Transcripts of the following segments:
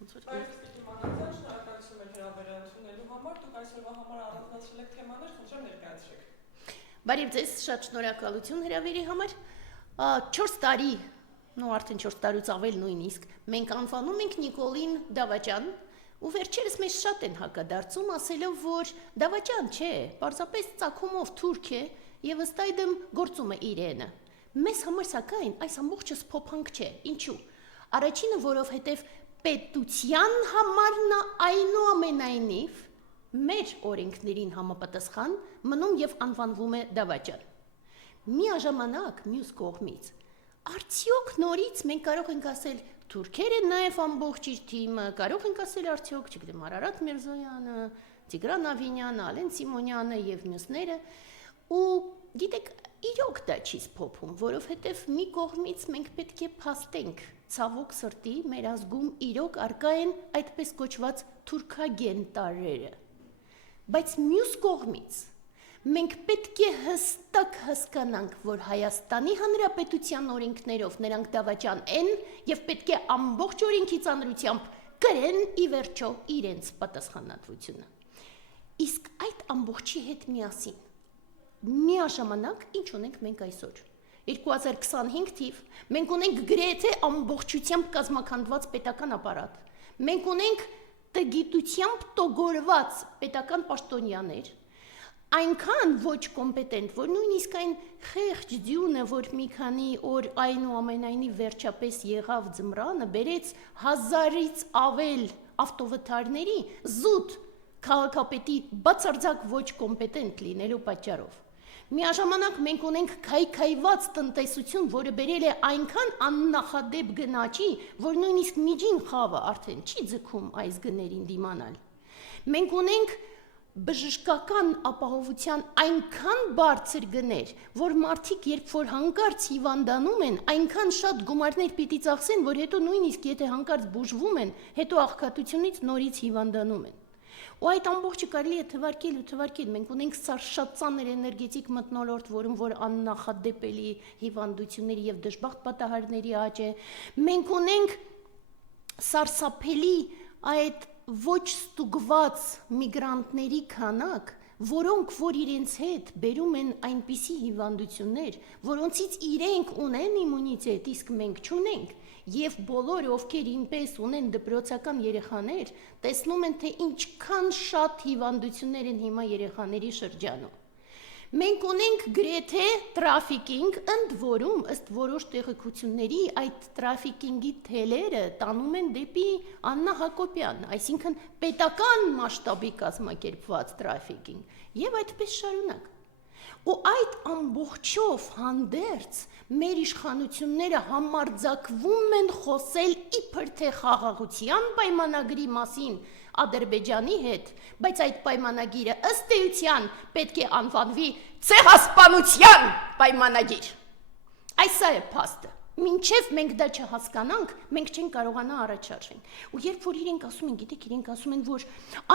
Բայց պիտի մանրամասն շնորհակալություն մեր հրավերը ընդունելու համար, դուք այսօրվա համար առանձնացրել եք թեմաներ, խնդրեմ ներկայացրեք։ Բարև ձեզ, շատ շնորհակալություն հրավերի համար։ 4 տարի, արդեն 4 տարուց ավել նույնիսկ, մենք անվանում ենք Նիկոլին Դավաճան, ու վերջերս մեզ շատ են հակադարձում, ասելով, որ Դավաճան չէ, պարզապես ծագումով թուրք է եւ ըստ այդմ գործում է իրենը։ Մեզ համար սակայն այս ամբողջը փոփանք չէ։ Ինչու՞։ Առաջինը, որովհետեւ պետության համարն այնուամենայնիվ մեր օրենքներին համապատասխան մնում եւ անվանվում է Դավաճան։ Միաժամանակ մյուս կողմից արդյոք նորից մենք կարող ենք ասել թուրքեր են նաեւ ամբողջ իր թիմը, կարող ենք ասել արդյոք, չգիտեմ, Արարատ Միրզոյանը, Տիգրան Ավինյանը, Ալեն Սիմոնյանը եւ մյուսները, ու գիտեք, իրոք դա չի փոփում, որովհետեւ մի կողմից մենք պետք է փաստենք ցավոք սրտի մեր ազգում իրոք արկա են այդպես կոչված թուրքագեն տարրերը, բայց մյուս կողմից մենք պետք է հստակ հասկանանք, որ Հայաստանի Հանրապետության օրենքներով նրանք Դավաճան են եւ պետք է ամբողջ օրենքի ծանրությամբ կրեն ի վերջո իրենց պատասխանատվությունը։ Իսկ այդ ամբողջի հետ միասին միաժամանակ ինչ ունենք մենք այսօր 2025 թիվ մենք ունենք գրեթե ամբողջությամբ կազմակերպված պետական ապարատ, մենք ունենք տգիտությամբ տոգորված պետական պաշտոնյաներ, այնքան ոչ կոմպետենտ, որ նույնիսկ այն խեղճ ձյունը, որ մի քանի օր այնուամենայնիվ վերջապես եղավ ձմռանը, բերեց 1000-ից ավել ավտովթարների զուտ քաղաքապետի բացարձակ ոչ կոմպետենտ լինելու պատճառով։ Միաժամանակ մենք ունենք քայքայված տնտեսություն, որը բերել է այնքան աննախադեպ գնաճի, որ նույնիսկ միջին խավը արդեն չի ձգում այս գներին դիմանալ։ Մենք ունենք բժշկական ապահովության այնքան բարձր գներ, որ մարդիկ երբ որ հանկարծ հիվանդանում են, այնքան շատ գումարներ պիտի ծախսեն, որ հետո նույնիսկ եթե հանկարծ բուժվում են, հետո աղքատությունից նորից հիվանդանում են։ Ու այդ ամբողջը կարելի է թվարկել, մենք ունենք շատ ծանր էներգետիկ մթնոլորտ, որում որ աննախադեպ էլի հիվանդությունների եւ դժբախտ պատահարների աճ է։ Մենք ունենք սարսափելի այդ ոչ ստուգված միգրանտների քանակ, որոնք որ իրենց հետ բերում են այնպիսի հիվանդություններ, որոնցից իրենք ունեն իմունիտետ, իսկ մենք չունենք, եւ բոլորը, ովքեր ինպես ունեն դպրոցական երեխաներ, տեսնում են, թե ինչքան շատ հիվանդություններ են հիմա երեխաների շրջանում։ Մենք ունենք գրեթե տրաֆիկինգ, ընդ որում ըստ որոշ տեղեկությունների այդ տրաֆիկինգի թելերը տանում են դեպի Աննա Հակոբյան, այսինքն պետական մասշտաբի կազմակերպված տրաֆիկինգ, եւ այդպես շարունակ։ Ու այդ ամբողջով հանդերձ մեր իշխանությունները համարձակվում են խոսել իբր թե խաղաղության պայմանագրի մասին Ադրբեջանի հետ, բայց այդ պայմանագիրը ըստ էության պետք է անվանվի ցեղասպանության պայմանագիր։ Այս է փաստը։ Մինչև մենք դա չհասկանանք, մենք չենք կարողանա առաջ շարժել։ Ու երբ որ իրենք ասում են, գիտեք, իրենք ասում են, որ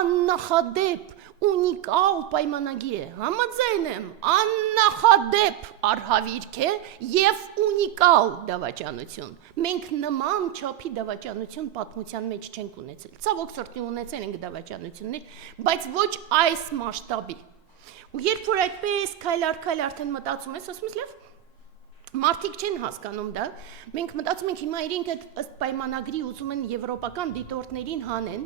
աննախադեպ, ունիկալ պայմանագիր է, համաձայն եմ, աննախադեպ արհավիրք է եւ ունիկալ դավաճանություն։ Մենք նման չափի դավաճանություն պատմության մեջ չենք ունեցել։ Ցավոք սրտի ունեցել ենք դավաճանություններ, բայց ոչ այս մասշտաբի։ Ու երբ որ այդպես քայլ առ քայլ արդեն մտածում ես, ասում ես լավ, մարդիկ չեն հասկանում դա, մենք մտածում ենք հիմա իրենք այդ ըստ պայմանագրի ուզում են եվրոպական դիտորդներին հանեն,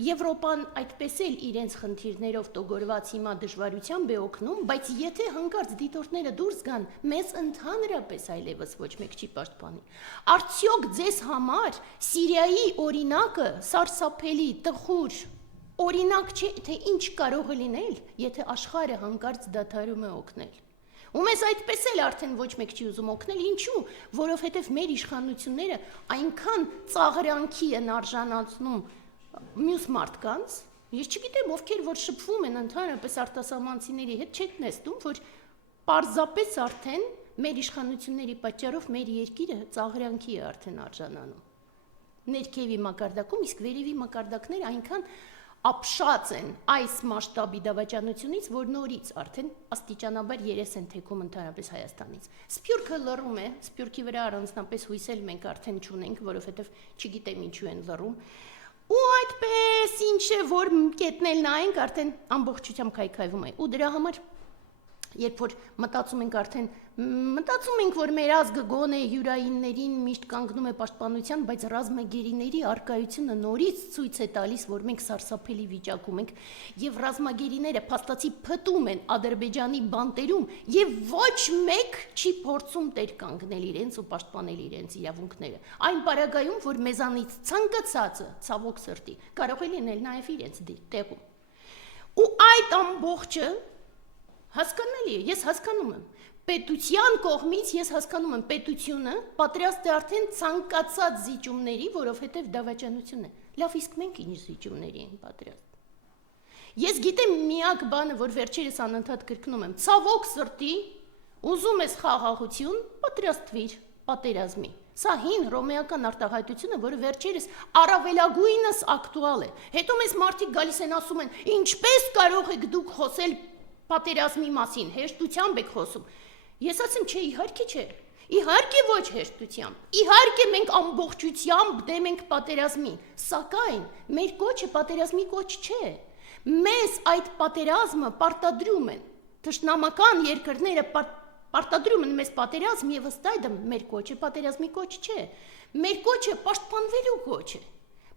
Եվրոպան այդպես էլ իրենց խնդիրներով տոգորված հիմա դժվարությամբ է օգնում, բայց եթե հանկարծ դիտորդները դուրս գան, մեզ ընդհանրապես այլևս ոչ մեկ չի պաշտպանի։ Արդյոք ձեզ համար Սիրիայի օրինակը սարսափելի, տխուր օրինակ չէ, թե ինչ կարող է լինել, եթե աշխարհը հանկարծ դադարում է օգնել։ Ու մեզ այդպես էլ արդեն ոչ մեկ չի ուզում օգնել, ինչու, որովհետև մեր իշխանությունները այնքան ծաղրանքի են արժանացնում մյուս մարդկանց, ես չգիտեմ ովքեր որ շփվում են ընդհանրապես արտասահմանցիների հետ, չեք նստում, որ պարզապես արդեն մեր իշխանությունների պատճառով մեր երկիրը ծաղրանքի է արդեն արժանանում։ Ներքևի մակարդակում, իսկ վերևի մակարդակները այնքան ապշած են այս մասշտաբի դավաճանությունից, որ նորից արդեն աստիճանաբար երես են թեքում ընդհանրապես Հայաստանից։ Սփյուռքը լռում է, Սփյուռքի վրա առանձնապես հույսել մենք արդեն չունենք, որովհետև չգիտեմ ինչու են լռում։ Ու այդպես ինչ է որ կետնել նայենք արդեն ամբողջությամբ քայքայվում է ու դրա համար երբ որ մտածում ենք որ մեր ազգը գոնե յուրայիններին միշտ կանգնում է պաշտպանության, բայց ռազմագերիների արկայությունը նորից ցույց է տալիս, որ մենք սարսափելի վիճակում ենք եւ ռազմագերիները փաստացի փտում են Ադրբեջանի բանտերում եւ ոչ մեկ չի փորձում տեր կանգնել իրենց ու պաշտպանել իրենց իրավունքները։ Այն պարագայում, որ մեզանից ցանկացածը, ցավոք սրտի, կարող է լինել նաեւ իրենց տեղում։ Ու այդ ամբողջը հասկանալի է, ես հասկանում եմ, պետության կողմից ես հասկանում եմ, պետությունը պատրաստ է արդեն ցանկացած զիջումների, որովհետև դավաճանություն է, լավ իսկ մենք ինչ զիջումների են պատրաստ։ Ես գիտեմ միակ բանը, որ վերջերս անընդհատ կրկնում եմ, ցավոք սրտի, ուզում ես խաղաղություն, պատրաստվիր պատերազմի։ Սա հին հռոմեական արտահայտությունը, որը վերջերս առավելագույնս ակտուալ է։ Հետո մեզ մարդիկ գալիս են ասում են, ինչպես կարող եք դուք խոսել պատերազմի մասին, հեշտությամբ եք խոսում։ Ես ասեմ, չէ, իհարկե չէ։ Իհարկե ոչ հեշտությամբ։ Իհարկե մենք ամբողջությամբ դեմ ենք պատերազմին, սակայն մեր կոչը պատերազմի կոչ չէ։ Մեզ այդ պատերազմը պարտադրում են։ Թշնամական երկրները պարտադրում են մեզ պատերազմ եւ ըստ այդմ մեր կոչը պատերազմի կոչ չէ։ Մեր կոչը պաշտպանվելու կոչ է։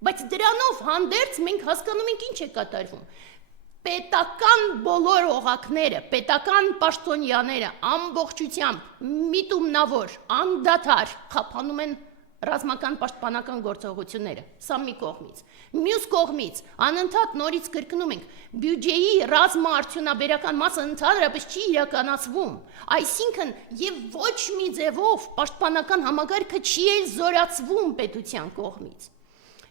Բայց դրանով հանդերձ մենք հասկանում ենք ինչ է կատարվում։ Պետական բոլոր օղակները, պետական պաշտոնյաները ամբողջությամբ միտումնավոր, անդադար խափանում են ռազմական պաշտպանական գործողությունները, սա մի կողմից։ Մյուս կողմից, անընդհատ նորից կրկնում ենք, բյուջեի ռազմաարդյունաբերական մասը ընդհանրապես չի իրականացվում, այսինքն եւ ոչ մի ձևով պաշտպանական համագարկը չի զորացվում պետության կողմից։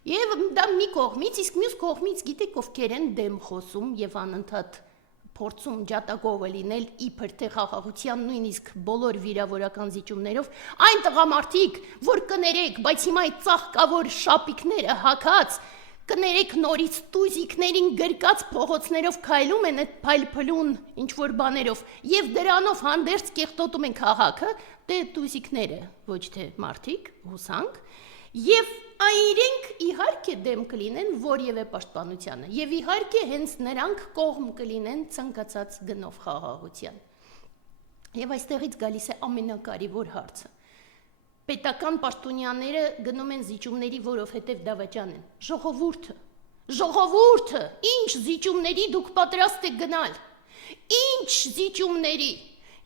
Եվ դա մի կողմից, իսկ մյուս կողմից գիտեք ովքեր են դեմ խոսում եւ անընդհատ փորձում ջատագովը լինել իբր թե խաղաղության նույնիսկ բոլոր վիրավորական զիջումներով, այն տղամարդիկ, որ կներեք, բայց հիմա այդ ծաղկավոր շապիկները հակած, կներեք նորից տուզիկներին գրկած փողոցներով քայլում են այդ փայլփլուն ինչ-որ բաներով եւ դրանով հանդերձ կեղտոտում են քաղաքը, դե տուզիկները, ոչ թե մարդիկ, հուսանք, եւ իրենք իհարկե դեմ կլինեն որևէ պաշտպանությանը եւ իհարկե հենց նրանք կողմ կլինեն ցանկացած գնով խաղաղության։ Եվ այստեղից գալիս է ամենակարևոր հարցը։ Պետական պաշտոնյաները գնում են զիջումների, որովհետեւ դավաճան են։ Ժողովուրդը, ինչ զիջումների դուք պատրաստ եք գնալ։ Ինչ զիջումների։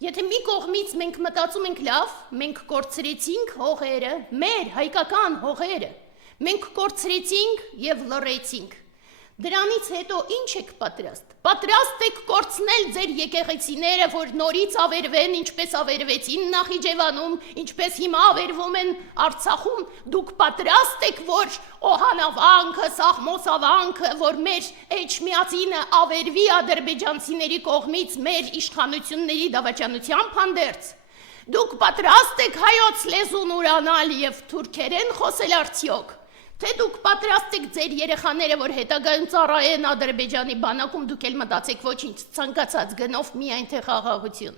Եթե մի կողմից մենք մտածում ենք լավ, մենք կորցրեցինք հողերը, մեր հայկական հողերը, մենք կորցրեցինք եւ լռեցինք։ Դրանից հետո ինչ եք պատրաստ։ Պատրաստ եք կորցնել ձեր եկեղեցիները, որ նորից ավերվեն, ինչպես ավերվեցին Նախիջևանում, ինչպես հիմա ավերվում են Արցախում։ Դուք պատրաստ եք, որ Օհանավանքը, Սախմոսավանքը, որ մեր Էջմիածինը ավերվի ադրբեջանցիների կողմից մեր իշխանությունների դավաճանությամբ հանդերձ։ Դուք պատրաստ եք հայոց լեզուն ուրանալ եւ թուրքերեն խոսել արդյոք։ Թե դուք պատրաստ եք ձեր երեխաները, որ հետագայում ծառայեն Ադրբեջանի բանակում, դուք էլ մտածեք ոչինչ, ցանկացած գնով միայն թե խաղաղություն։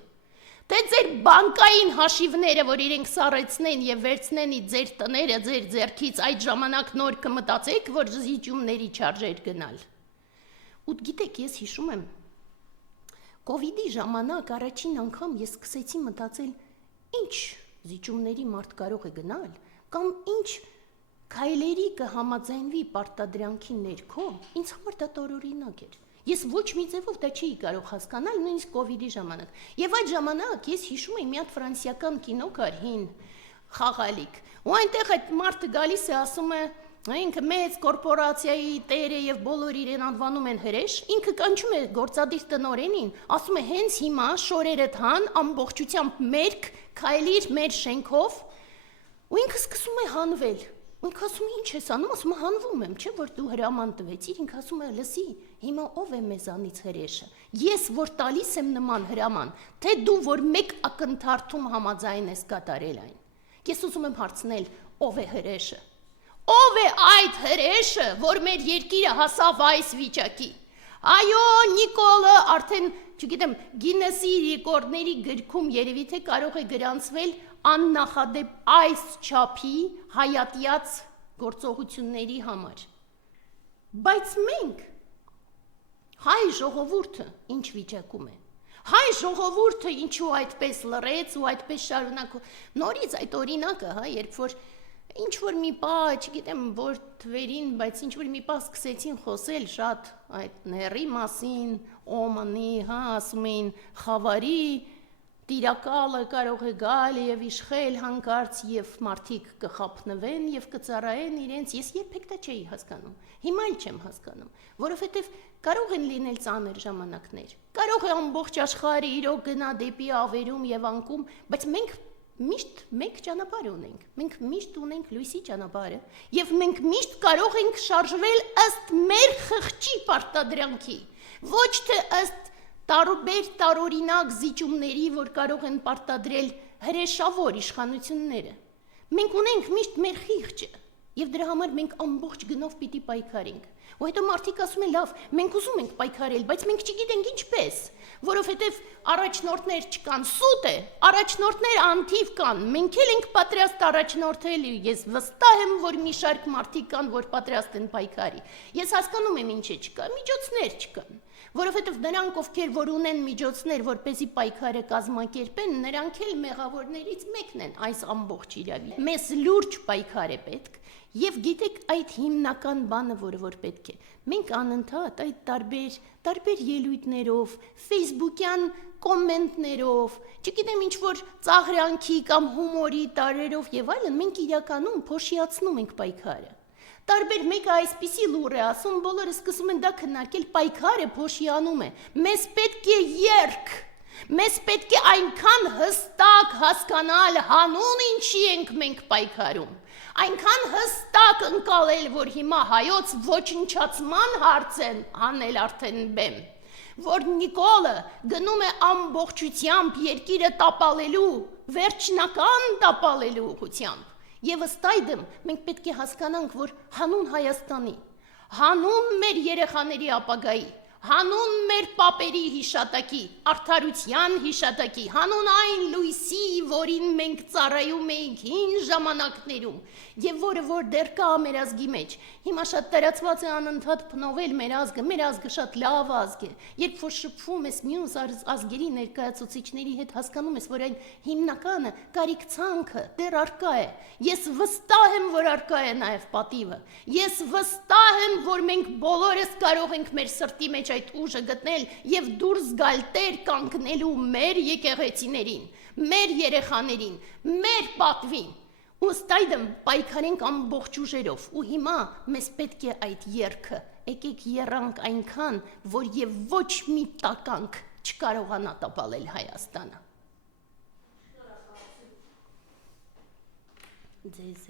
Թե ձեր բանկային հաշիվները, որ իրենք սառեցնեն եւ վերցնեն ձեր տները, ձեր ձեռքից, այդ ժամանակ նոր կմտածեք, որ զիջումների չարժեր գնալ։ Ու գիտեք, ես հիշում եմ, կովիդի ժամանակ առաջին անգամ ես սկսեցի մտածել, ինչ զիջումների մարդ կարող է գնալ, կամ ինչ քայլերի կհամաձայնվի պարտադրանքի ներքո, ինձ համար դա տարօրինակ էր։ Ես ոչ մի ձևով դա չէի կարող հասկանալ, նույնիսկ կովիդի ժամանակ։ Եվ այդ ժամանակ ես հիշում եմ մի հատ ֆրանսիական կինո կար հին խաղալիք։ Ու այնտեղ այդ մարդը գալիս է ասում է, ինքը մեծ կորպորացիայի տեր է եւ բոլոր իրեն անվանում են հրեշ, ինքը կանչում է գործադիր տնօրենին, ասում է հենց հիմա շորերդ հան ամբողջությամբ մերկ քայլիր մեր շենքով, ու ինքը սկսում է հանվել։ Ինքը ասում է, ինչ ես անում, ասում է, հանվում եմ, չէ՞ որ դու հրաման տվեցիր, ինքը ասում է, լսի, հիմա ով է մեզանից հրեշը։ Ես որ տալիս եմ նման հրաման, թե դու որ մեկ ակնթարթում համաձայն ես կատարել այն։ Ես ուզում եմ հարցնել, ով է հրեշը։ Ով է այդ հրեշը, որ մեր երկիրը հասավ այս վիճակի։ Այո, Նիկոլը արդեն, չգիտեմ, Գինեսի ռեկորդների գրքում երևի թե կարող է գրանցվել աննախադեպ այս չափի հայատյաց գործողությունների համար։ Բայց մենք հայ ժողովուրդը ինչ վիճակում է։ Հայ ժողովուրդը ինչու այդպես լռեց ու այդպես շարունակում։ Նորից այդ օրինակը, հա, երբ որ ինչ որ մի պա, չգիտեմ որ թվերին, բայց ինչ որ մի պա սկսեցին խոսել շատ այդ ների մասին, օմանի, հա, ասում էին խավարի տիրակալը կարող է գալ եւ իշխել հանկարծ եւ մարդիկ կխափնվեն եւ կծառայեն իրենց, ես երբեք դա չէի հասկանում։ Հիմա էլ չեմ հասկանում, որովհետեւ կարող են լինել ծանր ժամանակներ։ Կարող է ամբողջ աշխարհը իրոք գնա դեպի ավերում եւ անկում, բայց մենք միշտ մեկ ճանապարհ ունենք։ Մենք միշտ ունենք լույսի ճանապարհը եւ մենք միշտ կարող ենք շարժվել ըստ մեր խղճի պարտադրանքի, ոչ թե ըստ տարբեր տարօրինակ զիջումների, որ կարող են պարտադրել հրեշավոր իշխանությունները։ Մենք ունենք միշտ մեր խիղճը եւ դրա համար մենք ամբողջ գնով պիտի պայքարենք։ Ու հետո մարդիկ ասում են, լավ, մենք ուզում ենք պայքարել, բայց մենք չգիտենք ինչպես, որովհետեւ առաջնորդներ չկան, սուտ է, առաջնորդներ անթիվ կան, մենք էլ ենք պատրաստ առաջնորդել, ես վստահ եմ, որ մի շարք մարդիկ կան, որ պատրաստ են պայքարի։ Ես հասկանում եմ ինչ է չկա, միջոցներ չկան, որովհետեւ նրանք, ովքեր որ ունեն միջոցներ, որպեսզի պայքարը կազմակերպեն, նրանք էլ մեղավորներից մեկն են այս ամբողջ իրավի։ Մեզ լուրջ պայքար է պետք, եւ գիտեք այդ հիմնական բանը, որ պետք է։ Մենք անընդհատ այդ տարբեր ելույթներով, Facebook-յան կոմենտներով, չգիտեմ ինչ որ ծաղրանքի կամ հումորի տարերով եւ այլն, մենք իրականում փոշիացնում ենք պայքարը։ Տարբեր մեկը այսպիսի լուր է ասում, բոլորը սկսում են դա քննարկել, պայքարը փոշիանում է։ Մեզ պետք է երկ, մեզ պետք է այնքան հստակ հասկանալ հանուն ինչի ենք մենք պայքարում, այնքան հստակ ընկալել, որ հիմա հայոց ոչնչացման հարց են անել արդեն բեմ, որ Նիկոլը գնում է ամբողջությամբ երկիրը տապալելու, վերջնական տապալելու ուղղությամբ։ Եվ ըստ այդմ մենք պետք է հասկանանք, որ հանուն Հայաստանի, հանուն մեր երեխաների ապագայի, հանուն մեր պապերի հիշատակի, արդարության հիշատակի, հանուն այն լույսի, որին մենք ծառայում էինք հին ժամանակներում, եւ որը որ դեռ կա մեր ազգի մեջ։ Հիմա շատ տարածված է անընդհատ փնովել մեր ազգը շատ լավ ազգ է։ Երբ որ շփվում ես մյուս ազգերի ներկայացուցիչների հետ, հասկանում ես, որ այն հիմնականը կարիքցանքը դեռ արկա է։ Ես վստահ եմ, որ արկա է նաեւ պատիվը։ Ես վստահ եմ, որ մենք բոլորս կարող ենք մեր սրտի մեջ այդ ուժը գտնել եւ դուրս գալ տեր կանգնելու մեր եկեղեցիներին, մեր երեխաներին, մեր պատվին։ Ըստ այդմ պայքարենք ամբողջ ուժերով ու հիմա մեզ պետք է այդ երգը, եկեք եռանք այնքան, որ եւ ոչ մի տականք չկարողանա տապալել Հայաստանը։ Ձեզ